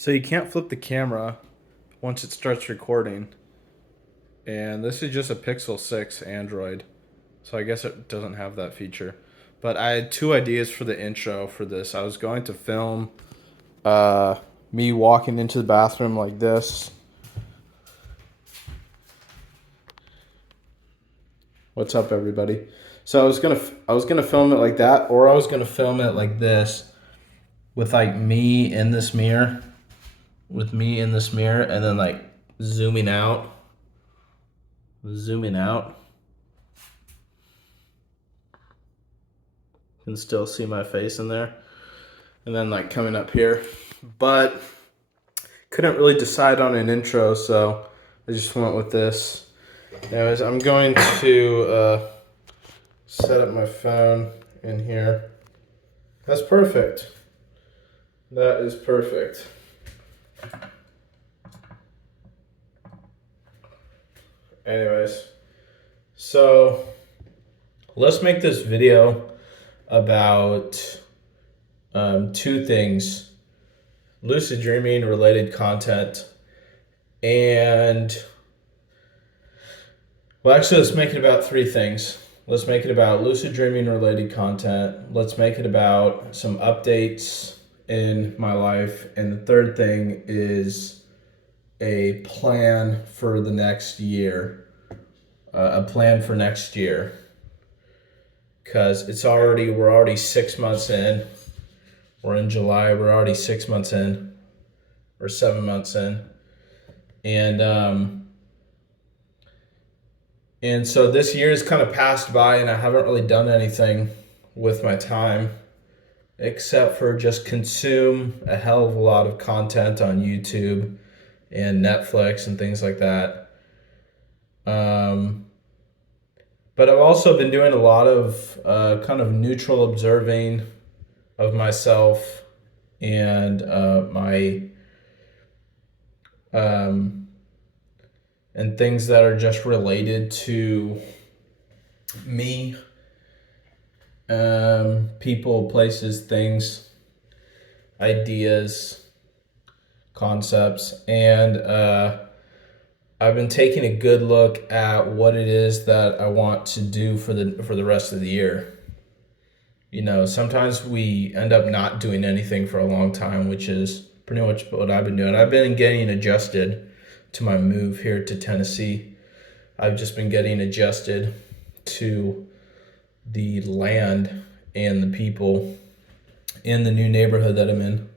So you can't flip the camera once it starts recording. And this is just a Pixel 6 Android. So I guess it doesn't have that feature. But I had two ideas for the intro for this. I was going to film uh, me walking into the bathroom like this. What's up, everybody? So I was gonna film it like that, or I was gonna film it like this, with like me in this mirror, and then like zooming out, zooming out. You can still see my face in there, and then like coming up here, but couldn't really decide on an intro, so I just went with this. Anyways, I'm going to set up my phone in here. That's perfect. That is perfect. Anyways, so let's make this video about two things: lucid dreaming related content, and well, actually, let's make it about three things. Let's make it about lucid dreaming related content. Let's make it about some updates in my life. And the third thing is a plan for the next year. A plan for next year. Because we're already 6 months in. We're in July, we're already 6 months in. Or 7 months in. And so this year has kind of passed by, and I haven't really done anything with my time except for just consume a hell of a lot of content on YouTube and Netflix and things like that. But I've also been doing a lot of kind of neutral observing of myself and my and things that are just related to me, people, places, things, ideas, concepts, and I've been taking a good look at what it is that I want to do for the rest of the year. You know, sometimes we end up not doing anything for a long time, which is pretty much what I've been doing. I've been getting adjusted to my move here to Tennessee. I've just been getting adjusted to the land and the people in the new neighborhood that I'm in.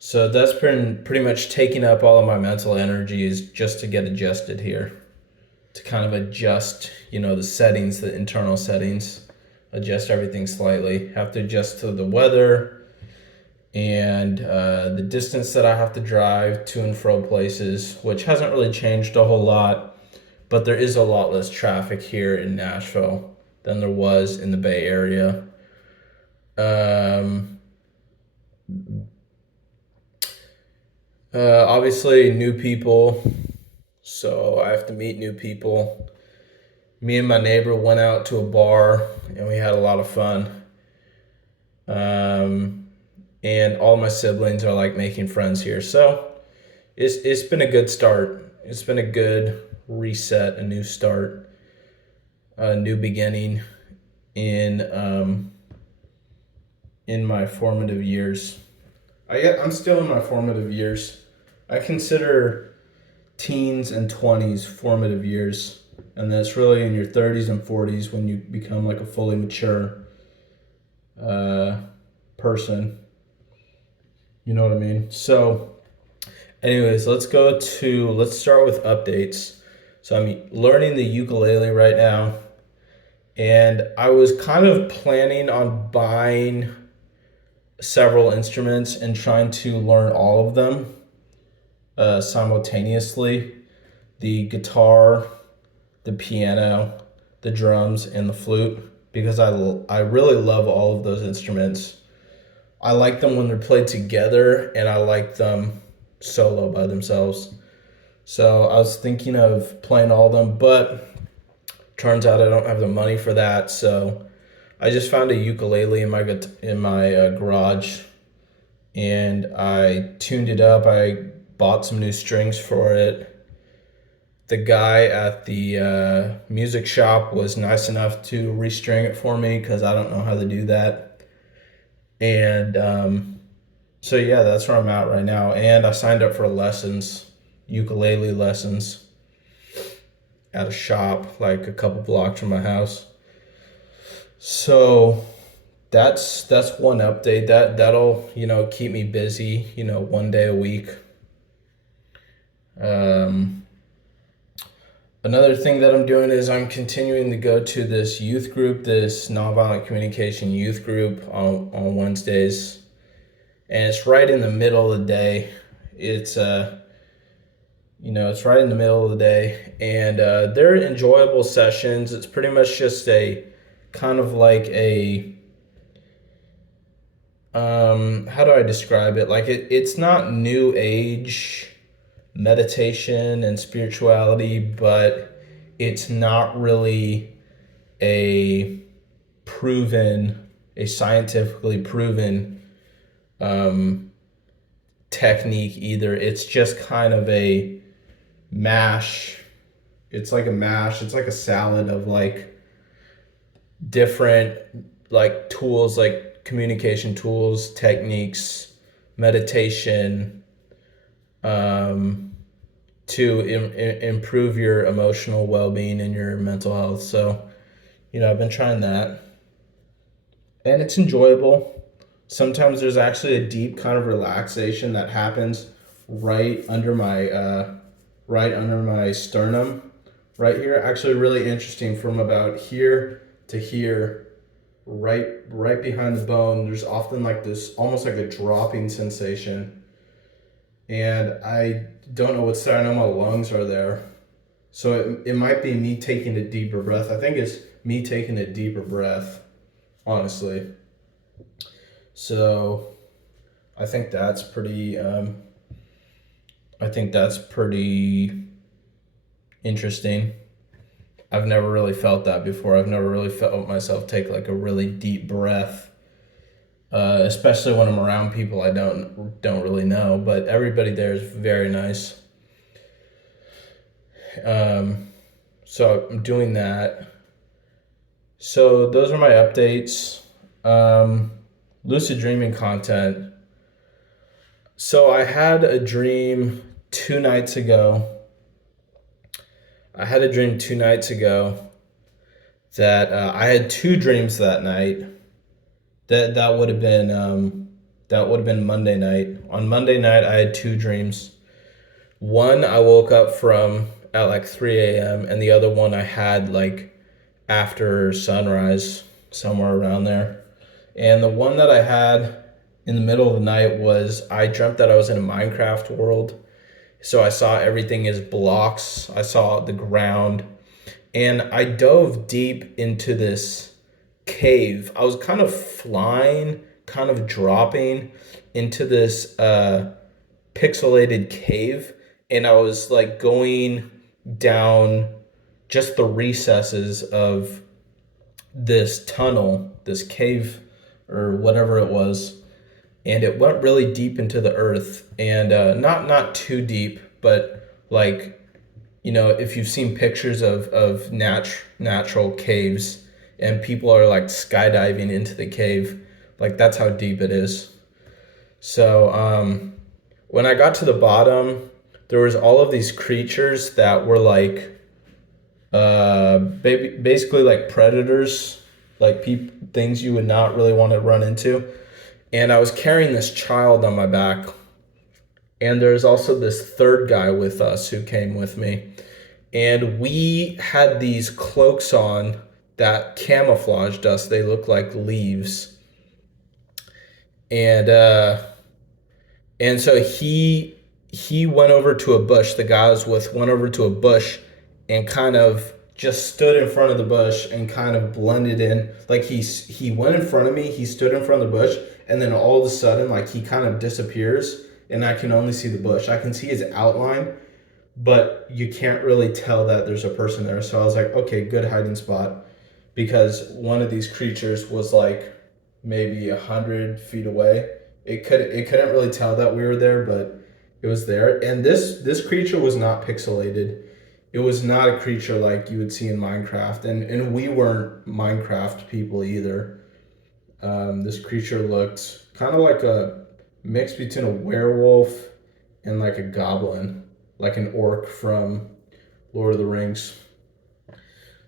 So that's been pretty much taking up all of my mental energy, is just to get adjusted here, to kind of adjust, the settings, the internal settings, adjust everything slightly. Have to adjust to the weather and the distance that I have to drive to and fro places, which hasn't really changed a whole lot, but there is a lot less traffic here in Nashville than there was in the Bay Area. Obviously, new people, so I have to meet new people. Me and my neighbor went out to a bar, and we had a lot of fun. And all my siblings are like making friends here, so it's been a good start. It's been a good reset, a new start, a new beginning in my formative years. I'm still in my formative years. I consider teens and 20s formative years, and that's really in your 30s and 40s when you become like a fully mature person. You know what I mean? So anyways, let's start with updates. So I'm learning the ukulele right now, and I was kind of planning on buying several instruments and trying to learn all of them simultaneously: the guitar, the piano, the drums, and the flute, because I really love all of those instruments. I like them when they're played together, and I like them solo by themselves. So I was thinking of playing all of them, but turns out I don't have the money for that. So I just found a ukulele in my garage, and I tuned it up. I bought some new strings for it. The guy at the music shop was nice enough to restring it for me because I don't know how to do that. And so yeah, that's where I'm at right now. And I signed up for lessons, ukulele lessons, at a shop like a couple blocks from my house. So that's one update. That'll keep me busy. One day a week. Um, Another thing that I'm doing is I'm continuing to go to this youth group, this nonviolent communication youth group on Wednesdays, and it's right in the middle of the day. It's right in the middle of the day, and they're enjoyable sessions. It's pretty much just a kind of like a how do I describe it? Like it's not new age meditation and spirituality, but it's not really a a scientifically proven technique either. It's just kind of a mash. It's like a mash. It's like a salad of like different like tools, like communication tools, techniques, meditation, to improve your emotional well-being and your mental health. So, I've been trying that, and it's enjoyable. Sometimes there's actually a deep kind of relaxation that happens right under my sternum, right here. Actually, really interesting, from about here to here, right behind the bone. There's often like this, almost like a dropping sensation, and I don't know what's there. I know my lungs are there. So it might be me taking a deeper breath. I think it's me taking a deeper breath, honestly. So I think that's pretty interesting. I've never really felt that before. I've never really felt myself take like a really deep breath. Especially when I'm around people I don't really know, but everybody there is very nice. So I'm doing that. So those are my updates. Lucid dreaming content. So I had a dream 2 nights ago. That I had two dreams that night. That would have been Monday night. On Monday night, I had two dreams. One I woke up from at like 3 a.m. and the other one I had like after sunrise, somewhere around there. And the one that I had in the middle of the night was I dreamt that I was in a Minecraft world. So I saw everything as blocks. I saw the ground, and I dove deep into this cave. I was kind of flying, kind of dropping into this pixelated cave, and I was like going down just the recesses of this tunnel, this cave, or whatever it was, and it went really deep into the earth, and not too deep, but like, if you've seen pictures of natural caves, and people are like skydiving into the cave, like that's how deep it is. So when I got to the bottom, there was all of these creatures that were like basically like predators, like things you would not really want to run into. And I was carrying this child on my back, and there's also this third guy with us who came with me, and we had these cloaks on that camouflaged us. They look like leaves, and so he went over to a bush. The guy I was with went over to a bush and kind of just stood in front of the bush and kind of blended in. Like he went in front of me. He stood in front of the bush, and then all of a sudden, like he kind of disappears, and I can only see the bush. I can see his outline, but you can't really tell that there's a person there. So I was like, okay, good hiding spot, because one of these creatures was like maybe 100 feet away, It couldn't really tell that we were there, but it was there. And this creature was not pixelated. It was not a creature like you would see in Minecraft, and we weren't Minecraft people either. This creature looked kind of like a mix between a werewolf and like a goblin, like an orc from Lord of the Rings.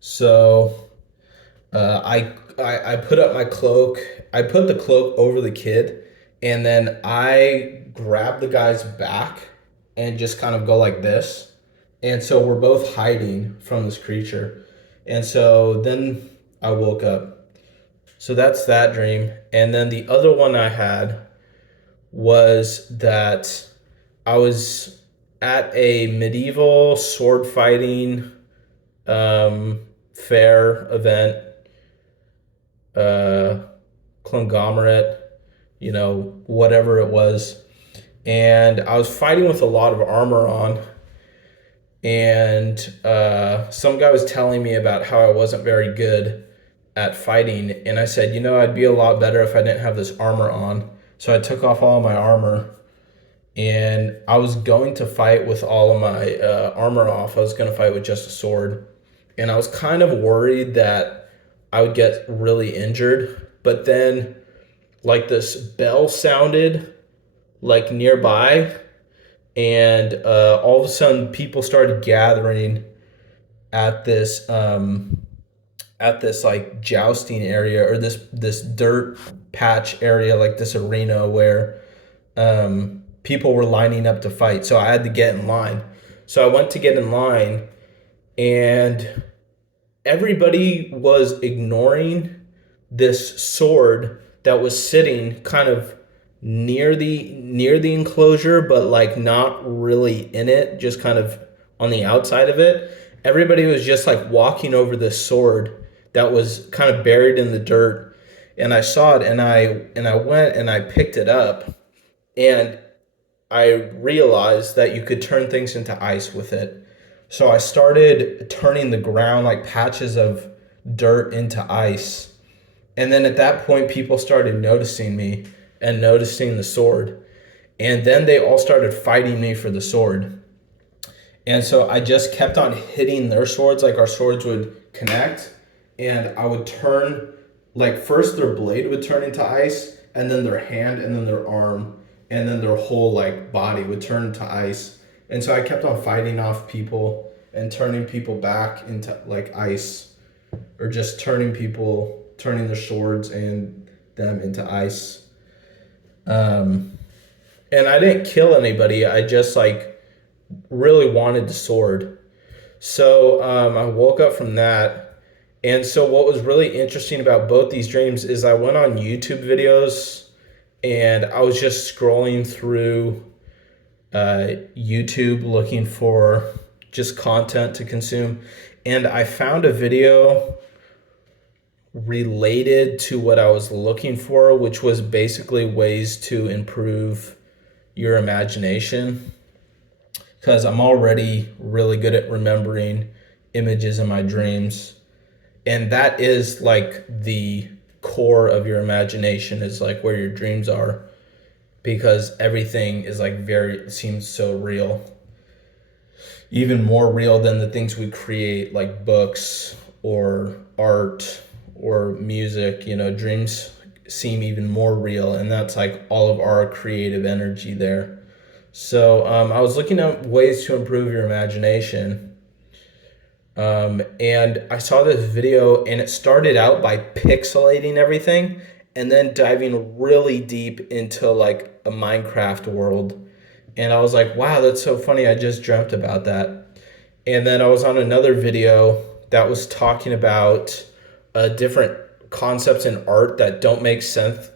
So I put up my cloak. I put the cloak over the kid, and then I grab the guy's back and just kind of go like this. And so we're both hiding from this creature. And so then I woke up. So that's that dream. And then the other one I had was that I was at a medieval sword fighting fair event, uh, conglomerate, whatever it was. And I was fighting with a lot of armor on. And some guy was telling me about how I wasn't very good at fighting. And I said, I'd be a lot better if I didn't have this armor on. So I took off all my armor. And I was going to fight with all of my armor off. I was going to fight with just a sword. And I was kind of worried that I would get really injured. But then, like, this bell sounded, like, nearby. And all of a sudden, people started gathering at this like jousting area, or this dirt patch area, like this arena where people were lining up to fight. So I had to get in line. So I went to get in line, and everybody was ignoring this sword that was sitting kind of near the enclosure, but like not really in it, just kind of on the outside of it. Everybody was just like walking over this sword that was kind of buried in the dirt, and I saw it, and I went and I picked it up, and I realized that you could turn things into ice with it. So I started turning the ground, like patches of dirt, into ice. And then at that point, people started noticing me and noticing the sword. And then they all started fighting me for the sword. And so I just kept on hitting their swords, like our swords would connect. And I would turn, like first their blade would turn into ice, and then their hand, and then their arm, and then their whole like body would turn to ice. And so I kept on fighting off people and turning people back into like ice, or just turning their swords and them into ice. And I didn't kill anybody. I just like really wanted the sword. So I woke up from that. And so what was really interesting about both these dreams is I went on YouTube videos, and I was just scrolling through YouTube looking for just content to consume. And I found a video related to what I was looking for, which was basically ways to improve your imagination. Because I'm already really good at remembering images in my dreams. And that is like the core of your imagination, is like where your dreams are. Because everything is like seems so real. Even more real than the things we create, like books or art or music. Dreams seem even more real, and that's like all of our creative energy there. So I was looking at ways to improve your imagination, and I saw this video, and it started out by pixelating everything and then diving really deep into like a Minecraft world. And I was like, wow, that's so funny. I just dreamt about that. And then I was on another video that was talking about different concepts in art that don't make sense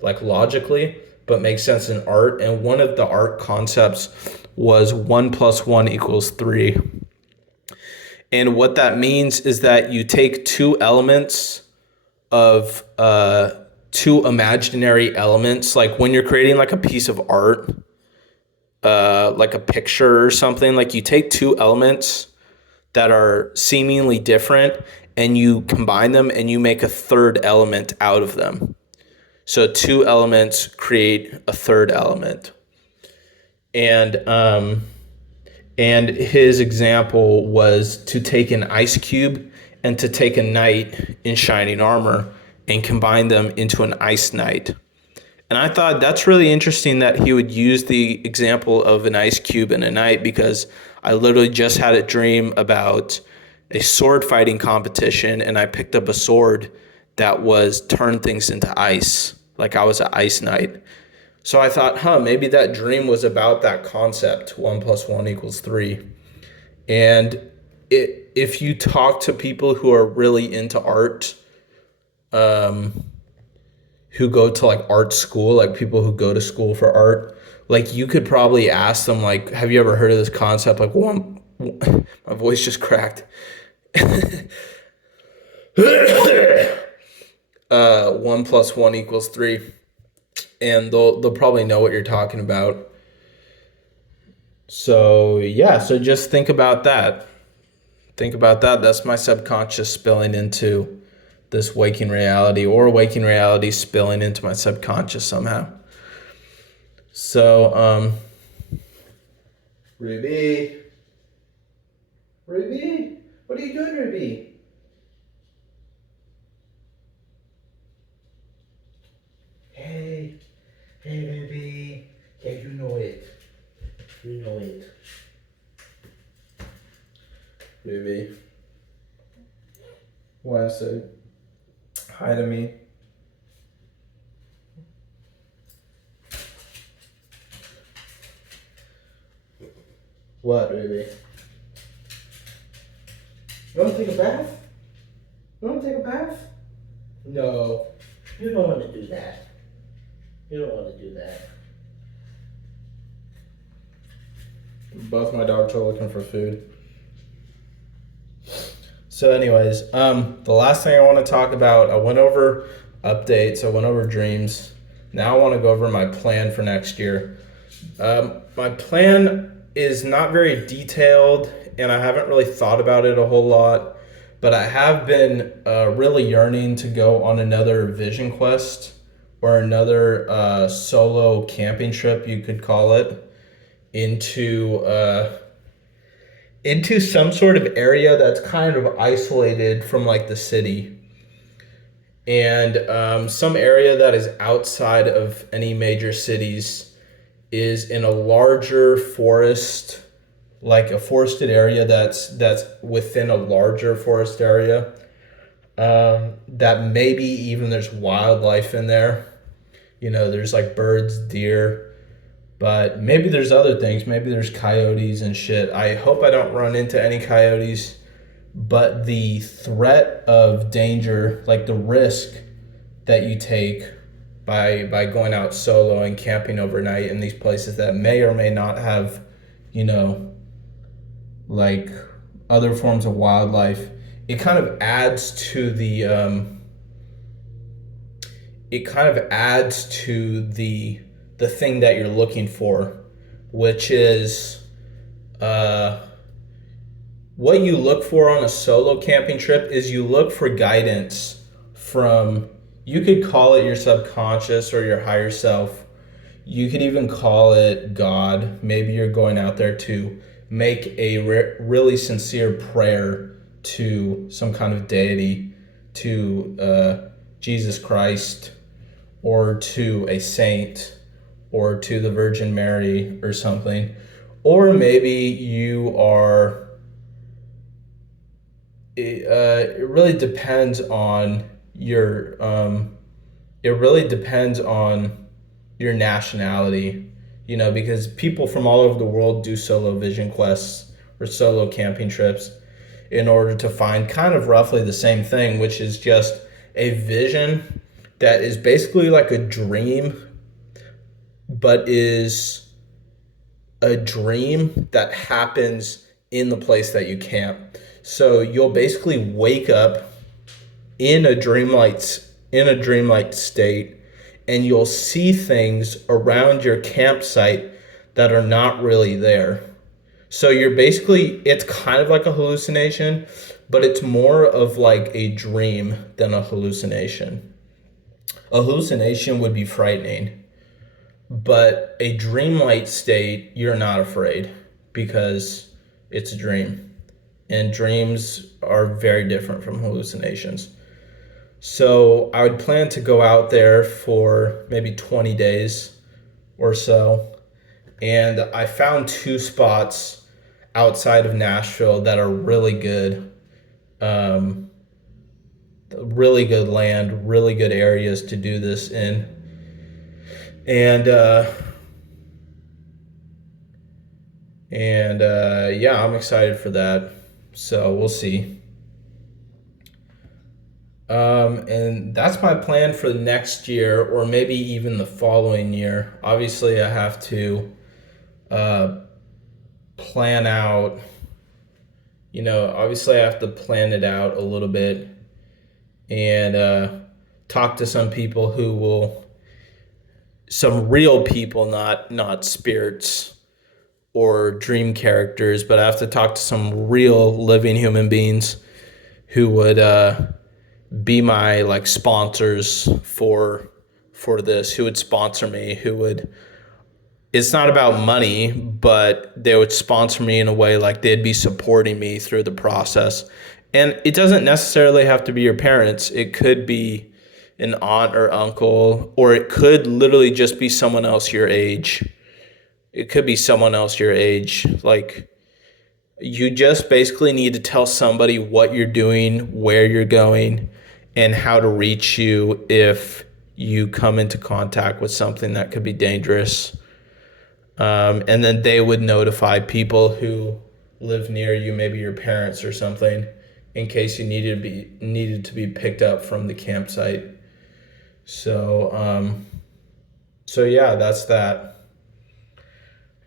like logically, but make sense in art. And one of the art concepts was 1 + 1 = 3. And what that means is that you take two elements of two imaginary elements, like when you're creating like a piece of art, like a picture or something, like you take two elements that are seemingly different and you combine them and you make a third element out of them. So two elements create a third element. And his example was to take an ice cube and to take a knight in shining armor and combine them into an ice knight. And I thought that's really interesting that he would use the example of an ice cube and a knight, because I literally just had a dream about a sword fighting competition, and I picked up a sword that was turn things into ice, like I was an ice knight. So I thought, maybe that dream was about that concept, 1+1 = 3. And if you talk to people who are really into art, who go to like art school, like people who go to school for art, like you could probably ask them, like, have you ever heard of this concept? Like, my voice just cracked. 1+1 = 3, and they'll probably know what you're talking about. So yeah, so just think about that. Think about that. That's my subconscious spilling into this waking reality, or waking reality spilling into my subconscious somehow. So, Ruby, what are you doing, Ruby? Hey, Ruby. Yeah, you know it. Ruby, want to say hi to me? What, Ruby? You want to take a bath? No, you don't want to do that. Both my dogs are looking for food. So anyways, the last thing I want to talk about, I went over updates, I went over dreams. Now I want to go over my plan for next year. My plan is not very detailed, and I haven't really thought about it a whole lot, but I have been really yearning to go on another vision quest, or another solo camping trip, you could call it, into some sort of area that's kind of isolated from like the city, and some area that is outside of any major cities, is in a larger forest, like a forested area that's within a larger forest area, that maybe even there's wildlife in there. There's like birds, deer, but maybe there's other things. Maybe there's coyotes and shit. I hope I don't run into any coyotes, but the threat of danger, like the risk that you take by going out solo and camping overnight in these places that may or may not have, like other forms of wildlife, it kind of adds to the the thing that you're looking for, which is what you look for on a solo camping trip is you look for guidance from, you could call it your subconscious or your higher self. You could even call it God. Maybe you're going out there to make a really sincere prayer to some kind of deity, to Jesus Christ, or to a saint, or to the Virgin Mary or something. Or maybe you are, it really depends on your, nationality, because people from all over the world do solo vision quests or solo camping trips in order to find kind of roughly the same thing, which is just a vision that is basically like a dream, but is a dream that happens in the place that you camp. So you'll basically wake up in a dreamlike state, and you'll see things around your campsite that are not really there. So it's kind of like a hallucination, but it's more of like a dream than a hallucination. A hallucination would be frightening, but a dreamlike state, you're not afraid because it's a dream. And dreams are very different from hallucinations. So I would plan to go out there for maybe 20 days or so. And I found two spots outside of Nashville that are really good. Um, really good land, really good areas to do this in. And yeah, I'm excited for that. So we'll see. And that's my plan for the next year, or maybe even the following year. Obviously, I have to uh, plan out. Obviously, I have to plan it out a little bit and talk to some people who will, some real people, not spirits or dream characters, but I have to talk to some real living human beings who would be my like sponsors for this, who would sponsor me, who would, it's not about money, but they would sponsor me in a way like they'd be supporting me through the process. And it doesn't necessarily have to be your parents. It could be an aunt or uncle, or it could literally just be someone else your age. It could be someone else your age. Like, you just basically need to tell somebody what you're doing, where you're going, and how to reach you if you come into contact with something that could be dangerous. And then they would notify people who live near you, maybe your parents or something, in case you needed to be picked up from the campsite. So yeah, that's that.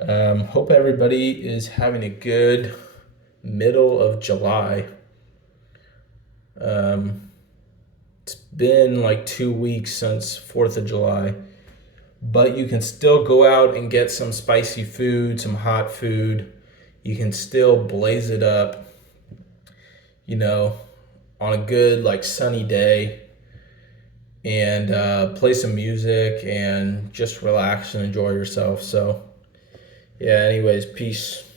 Hope everybody is having a good middle of July. It's been like 2 weeks since 4th of July, but you can still go out and get some spicy food, some hot food. You can still blaze it up, on a good like sunny day, and play some music and just relax and enjoy yourself. So yeah, anyways, peace.